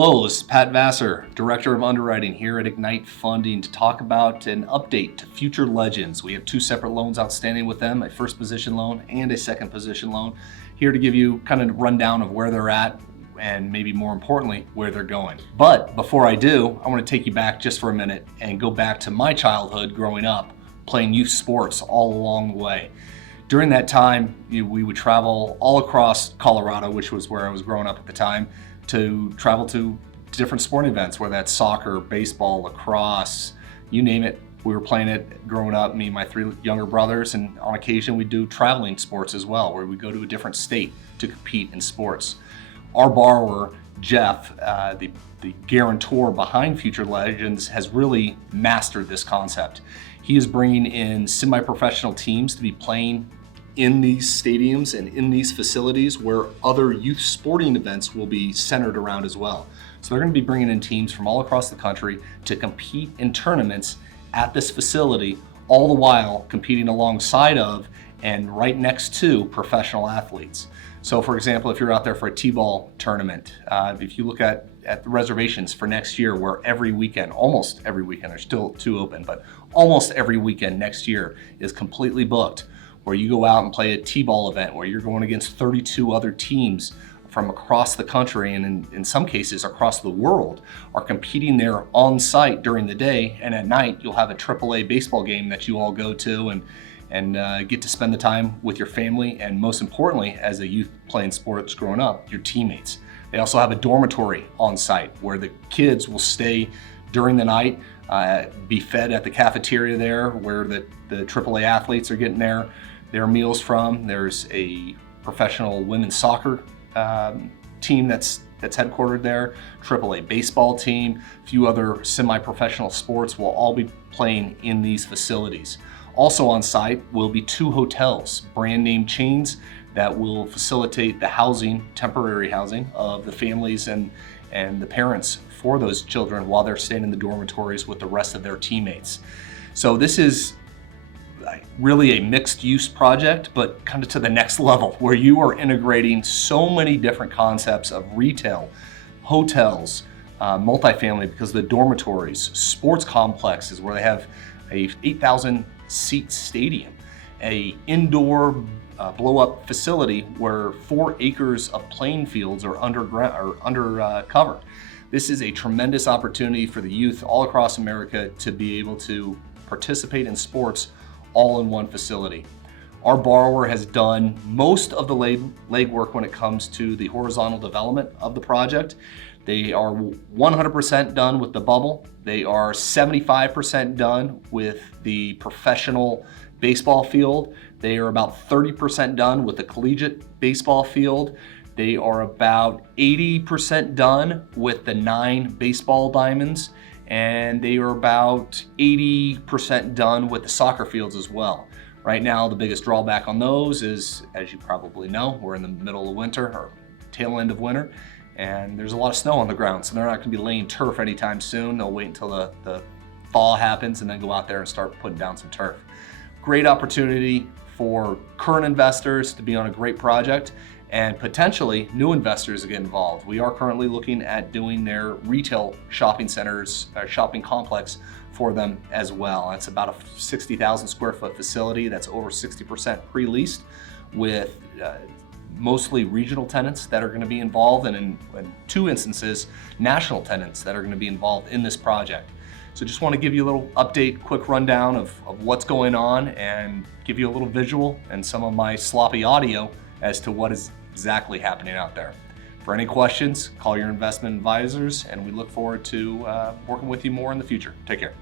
Hello, this is Pat Vassar, Director of Underwriting here at Ignite Funding to talk about an update to Future Legends. We have two separate loans outstanding with them, a first position loan and a second position loan. Here to give you kind of a rundown of where they're at and maybe more importantly, where they're going. But before I do, I want to take you back just for a minute and go back to my childhood growing up, playing youth sports all along the way. During that time, we would travel all across Colorado, which was where I was growing up at the time, to travel to different sporting events, whether that's soccer, baseball, lacrosse, you name it. We were playing it growing up, me and my three younger brothers, and on occasion we do traveling sports as well, where we go to a different state to compete in sports. Our borrower, Jeff, the guarantor behind Future Legends, has really mastered this concept. He is bringing in semi-professional teams to be playing in these stadiums and in these facilities where other youth sporting events will be centered around as well. So they're going to be bringing in teams from all across the country to compete in tournaments at this facility, all the while competing alongside of and right next to professional athletes. So for example, if you're out there for a T-ball tournament, if you look at the reservations for next year, where every weekend, almost every weekend, are still two open, but almost every weekend next year is completely booked, where you go out and play a T-ball event where you're going against 32 other teams from across the country and in some cases across the world are competing there on site during the day, and at night you'll have a AAA baseball game that you all go to and get to spend the time with your family, and most importantly, as a youth playing sports growing up, your teammates. They also have a dormitory on site where the kids will stay during the night, be fed at the cafeteria there where the AAA athletes are getting their meals from. There's a professional women's soccer team that's headquartered there, AAA baseball team, a few other semi-professional sports will all be playing in these facilities. Also on site will be two hotels, brand name chains that will facilitate the housing, temporary housing of the families and the parents for those children while they're staying in the dormitories with the rest of their teammates. So this is really a mixed use project, but kind of to the next level, where you are integrating so many different concepts of retail, hotels, multifamily, because the dormitories, sports complexes where they have a 8,000 seat stadium, a indoor blow up facility where 4 acres of playing fields are underground or under cover. This is a tremendous opportunity for the youth all across America to be able to participate in sports all in one facility. Our borrower has done most of the legwork when it comes to the horizontal development of the project. They are 100% done with the bubble. They are 75% done with the professional baseball field. They are about 30% done with the collegiate baseball field. They are about 80% done with the 9 baseball diamonds, and they are about 80% done with the soccer fields as well. Right now, the biggest drawback on those is, as you probably know, we're in the middle of winter or tail end of winter, and there's a lot of snow on the ground, so they're not going to be laying turf anytime soon. They'll wait until the thaw happens and then go out there and start putting down some turf. Great opportunity for current investors to be on a great project, and potentially new investors to get involved. We are currently looking at doing their retail shopping centers, shopping complex for them as well. It's about a 60,000 square foot facility that's over 60% pre-leased with mostly regional tenants that are going to be involved, and in 2 instances, national tenants that are going to be involved in this project. So just want to give you a little update, quick rundown of what's going on and give you a little visual and some of my sloppy audio as to what is exactly happening out there. For any questions, call your investment advisors, and we look forward to working with you more in the future. Take care.